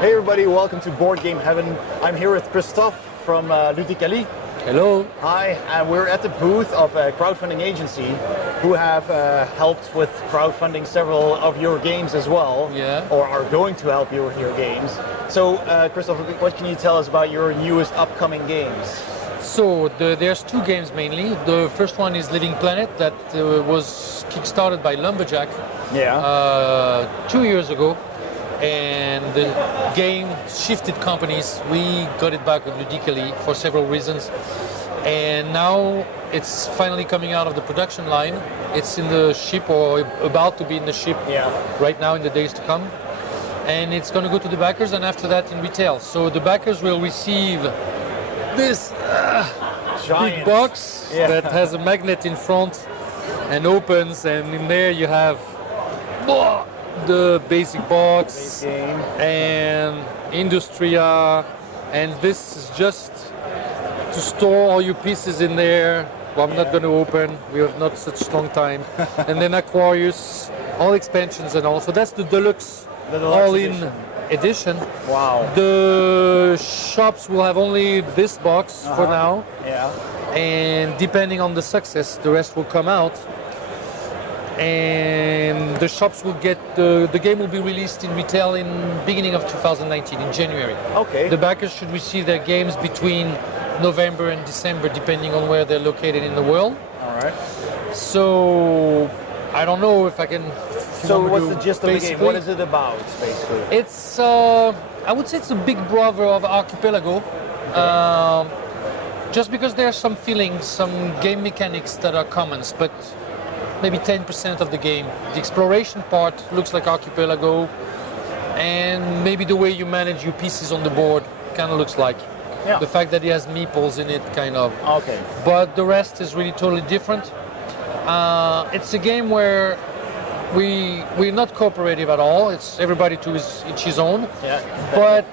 Hey everybody, welcome to Board Game Heaven. I'm here with Christophe from Ludically. Hello. Hi, and we're at the booth of a crowdfunding agency who have helped with crowdfunding several of your games as well, or are going to help you with your games. So, Christophe, what can you tell us about your newest upcoming games? So, there's two games mainly. The first one is Living Planet that was kickstarted by Lumberjack 2 years ago. And the game shifted companies. We got it back with Ludically for several reasons. And now it's finally coming out of the production line. It's in the ship or about to be in the ship right now in the days to come. And it's going to go to the backers and after that in retail. So the backers will receive this big box that has a magnet in front and opens, and in there you have the basic box and Industria, and this is just to store all your pieces in there. Well, I'm not going to open, we have not such strong time. And then Aquarius, all expansions and all. So that's the deluxe all-in edition. Wow. The shops will have only this box for now. And depending on the success, the rest will come out. And the shops will get the game will be released in retail in beginning of 2019 in January. Okay. The backers should receive their games between November and December, depending on where they're located in the world. All right. So I don't know if I can. So what's the gist of the game? What is it about, basically? It's I would say it's a big brother of Archipelago. Just because there are some feelings, some game mechanics that are commons, but maybe 10% of the game. The exploration part looks like Archipelago, and maybe the way you manage your pieces on the board kind of looks like. The fact that it has meeples in it, kind of. Okay. But the rest is really totally different. It's a game where we're not cooperative at all. It's everybody to each his own. But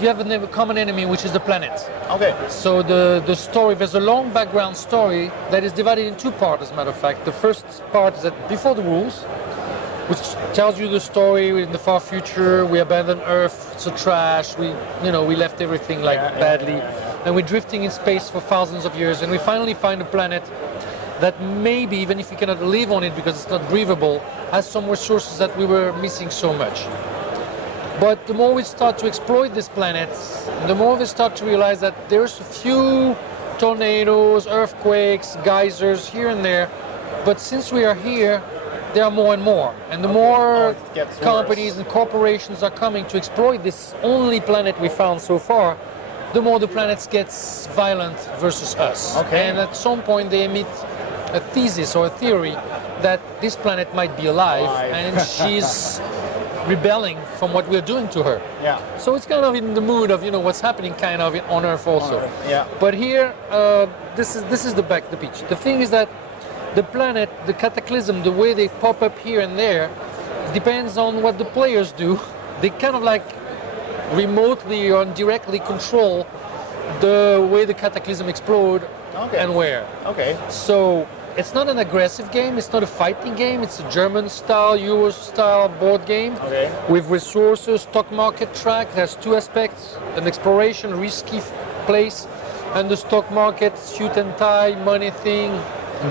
you have a common enemy, which is the planet. Okay. So the story, there's a long background story that is divided in two parts, as a matter of fact. The first part is that before the rules, which tells you the story in the far future. We abandoned Earth, it's a trash. We left everything badly, and we're drifting in space for thousands of years, and we finally find a planet that maybe, even if we cannot live on it because it's not breathable, has some resources that we were missing so much. But the more we start to exploit this planet, the more we start to realize that there's a few tornadoes, earthquakes, geysers here and there. But since we are here, there are more and more. And the more companies and corporations are coming to exploit this only planet we found so far, the more the planet gets violent versus us. And at some point they emit a thesis or a theory that this planet might be alive. And she's rebelling from what we're doing to her. So it's kind of in the mood of what's happening kind of on Earth also. But here, this is the pitch. The thing is that the planet, the cataclysm, the way they pop up here and there, depends on what the players do. They kind of like remotely or indirectly control the way the cataclysm explode and where. So it's not an aggressive game, it's not a fighting game, it's a German-style, Euro-style board game with resources, stock market track. It has two aspects, an exploration, risky place, and the stock market, suit and tie, money thing,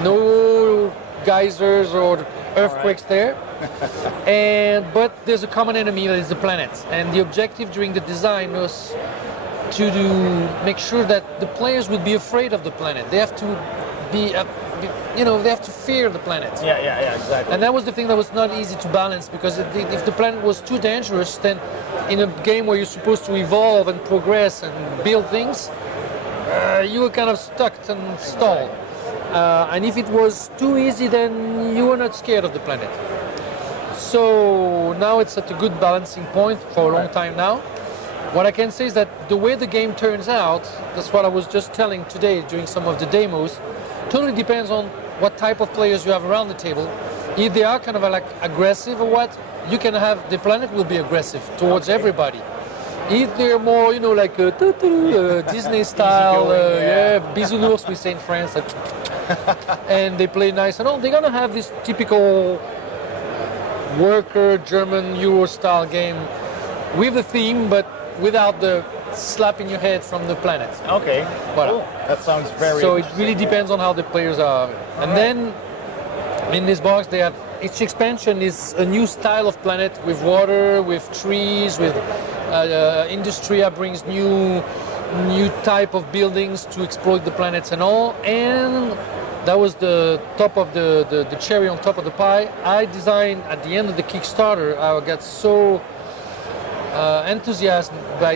no geysers or earthquakes there. But there's a common enemy, that is the planet. And the objective during the design was to make sure that the players would be afraid of the planet. They have to be they have to fear the planet. Exactly. And that was the thing that was not easy to balance, because if the planet was too dangerous, then in a game where you're supposed to evolve and progress and build things, you were kind of stuck and stalled. And if it was too easy, then you were not scared of the planet. So now it's at a good balancing point for a long time now. What I can say is that the way the game turns out, that's what I was just telling today during some of the demos, totally depends on what type of players you have around the table. If they are kind of like aggressive or what, you can have, the planet will be aggressive towards everybody. If they're more, like Disney style, bisounours we say in France, and they play nice and all, they're gonna have this typical worker German Euro style game with a theme, but without the slapping your head from the planet. Okay, Voilà. cool. That sounds very So it really depends on how the players are. And then in this box they have, each expansion is a new style of planet with water, with trees, with Industria brings new type of buildings to exploit the planets and all. And that was the top of the cherry on top of the pie. I designed at the end of the Kickstarter, I got so enthusiastic by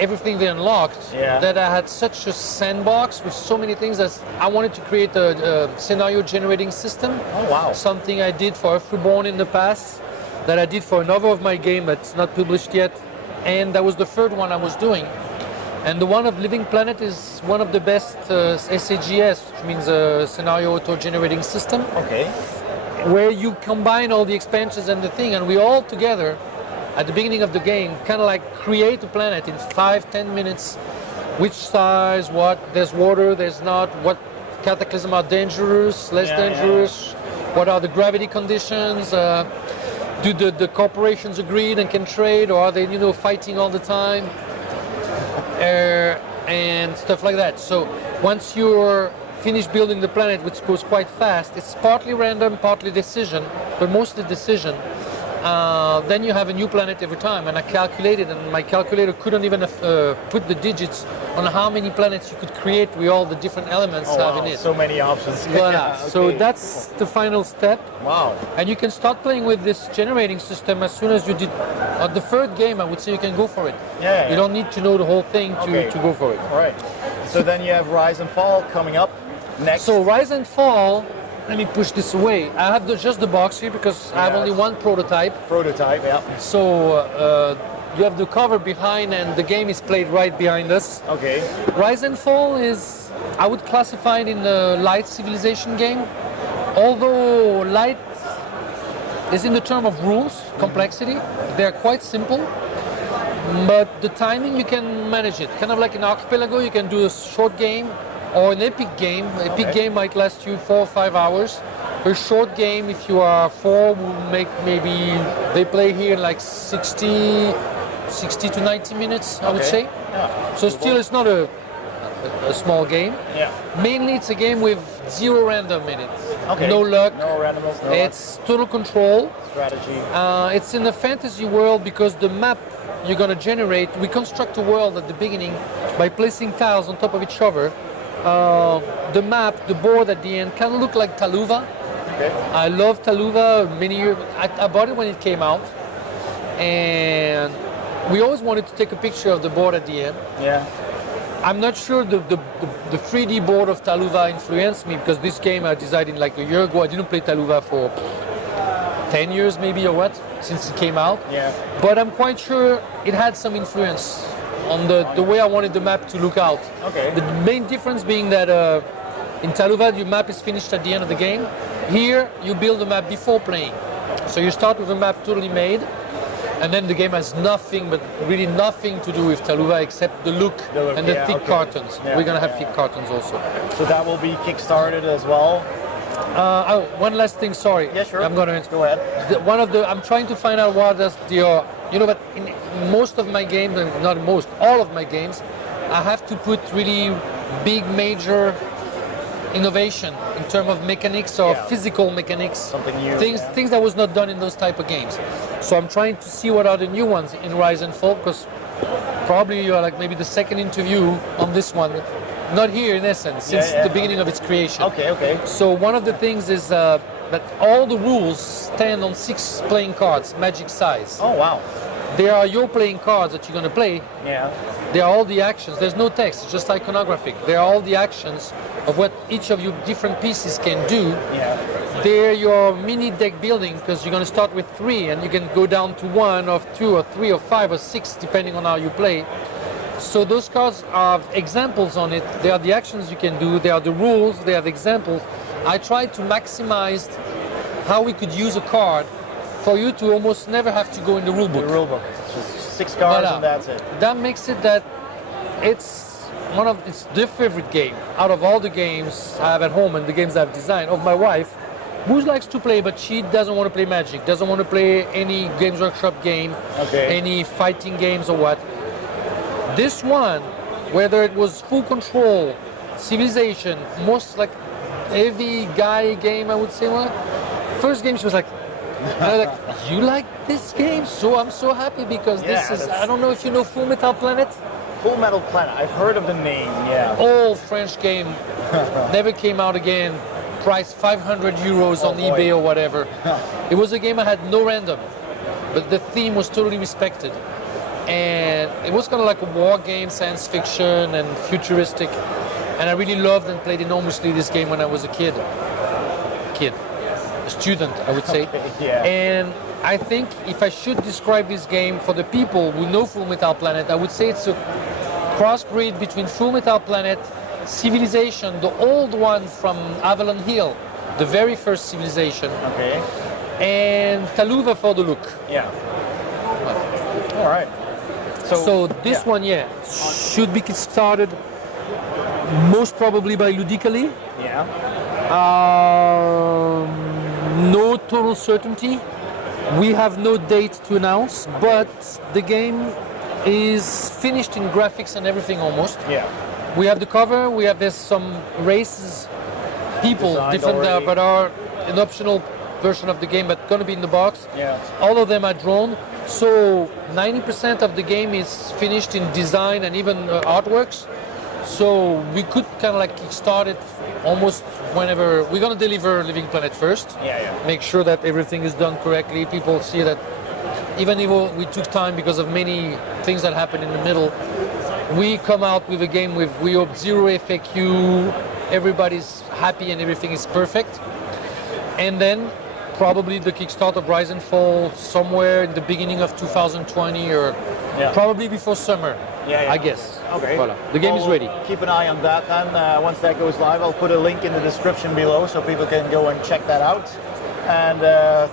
everything they unlocked that I had such a sandbox with so many things that I wanted to create a scenario generating system. Oh wow! Something I did for Freeborn in the past, that I did for another of my game that's not published yet, and that was the third one I was doing. And the one of Living Planet is one of the best SAGS, which means a scenario auto-generating system. Okay. Where you combine all the expansions and the thing, and we all together at the beginning of the game kind of like create a planet in 5-10 minutes. Which size, what, there's water, there's not, what cataclysm are dangerous, less dangerous, what are the gravity conditions, do the corporations agree and can trade, or are they, fighting all the time? And stuff like that. So once you're finished building the planet, which goes quite fast, it's partly random, partly decision, but mostly decision. Then you have a new planet every time, and I calculated, and my calculator couldn't even put the digits on how many planets you could create with all the different elements having it. So many options. Voilà. Okay. So that's the final step. Wow. And you can start playing with this generating system as soon as you did the third game. I would say you can go for it. You don't need to know the whole thing to go for it. All right. So then you have Rise and Fall coming up next. So Rise and Fall, let me push this away. I have just the box here because I have only one prototype. Prototype, yeah. So you have the cover behind, and the game is played right behind us. Okay. Rise and Fall is, I would classify it in a light civilization game. Although light is in the term of rules, complexity, they're quite simple. But the timing, you can manage it. Kind of like an archipelago, you can do a short game or an epic game. An epic game might last you 4 or 5 hours. A short game, if you are 4, will make maybe, they play here in like 60 to 90 minutes, I would say. Yeah. So still it's not a small game. Yeah. Mainly it's a game with 0 random in it. Okay. No luck. No randomness. No it's total control. Strategy. It's in a fantasy world because the map you're going to generate, we construct a world at the beginning by placing tiles on top of each other. The map, the board at the end kind of look like Taluva. Okay. I love Taluva. Many years, I bought it when it came out, and we always wanted to take a picture of the board at the end. Yeah. I'm not sure the 3D board of Taluva influenced me, because this game I designed like a year ago. I didn't play Taluva for 10 years maybe or what, since it came out. Yeah. But I'm quite sure it had some influence on the way I wanted the map to look out. Okay. The main difference being that in Taluva, your map is finished at the end of the game. Here, you build a map before playing. So you start with a map totally made, and then the game has nothing, but really nothing to do with Taluva except the look and the thick cartons. Yeah, We're going to have thick cartons also. So that will be kickstarted as well? One last thing, sorry. Yeah, sure. I'm going to go ahead. I'm trying to find out what does but in most of my games, and not most, all of my games, I have to put really big, major innovation in terms of mechanics or physical mechanics. Something new. Things that was not done in those type of games. So I'm trying to see what are the new ones in Rise and Fall, because probably you are like maybe the second interview on this one. Not here in essence, since the beginning of its creation. Okay. So one of the things is that all the rules stand on 6 playing cards, magic size. Oh, wow. They are your playing cards that you're going to play. Yeah. They are all the actions. There's no text, it's just iconographic. They are all the actions of what each of your different pieces can do. Yeah. They're your mini deck building, because you're going to start with 3 and you can go down to 1 or 2 or 3 or 5 or 6 depending on how you play. So those cards have examples on it. They are the actions you can do. They are the rules. They have examples. I tried to maximize how we could use a card for you to almost never have to go in the rule book. The rule book. It's just 6 cards and that's it. That makes it that it's the favorite game out of all the games I have at home and the games I've designed of my wife, who likes to play, but she doesn't want to play Magic, doesn't want to play any Games Workshop game, any fighting games or what. This one, whether it was Full Control, Civilization, most like heavy guy game, I would say. One first game, she was like, you like this game? So I'm so happy because this is, I don't know if you know Full Metal Planet. Full Metal Planet, I've heard of the name, yeah. Old French game, never came out again, priced 500 euros on eBay or whatever. It was a game I had no random, but the theme was totally respected. And it was kind of like a war game, science fiction and futuristic. And I really loved and played enormously this game when I was a kid. A student, I would say. And I think if I should describe this game for the people who know Full Metal Planet, I would say it's a crossbreed between Full Metal Planet, Civilization, the old one from Avalon Hill, the very first Civilization, and Taluva for the look. Yeah. All right. So this one, should be kickstarted most probably by Ludically. Yeah. No total certainty. We have no date to announce, but the game is finished in graphics and everything almost. Yeah. We have the cover, there's some races, people, designed different already. but are an optional version of the game, but gonna be in the box. Yeah. All of them are drawn. So 90% of the game is finished in design and even artworks. So we could kind of like kickstart it almost whenever. We're gonna deliver Living Planet first. Make sure that everything is done correctly. People see that even if we took time because of many things that happened in the middle, we come out with a game with we hope zero FAQ, everybody's happy and everything is perfect. And then probably the kickstart of Rise and Fall somewhere in the beginning of 2020 or probably before summer, I guess. Okay. Voilà. The game is ready. Keep an eye on that then. Once that goes live, I'll put a link in the description below so people can go and check that out. And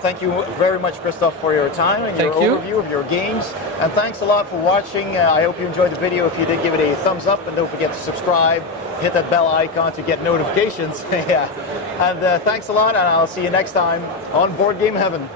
thank you very much, Christophe, for your time and your overview of your games. And thanks a lot for watching. I hope you enjoyed the video. If you did, give it a thumbs up and don't forget to subscribe. Hit that bell icon to get notifications. And thanks a lot, and I'll see you next time on Board Game Heaven.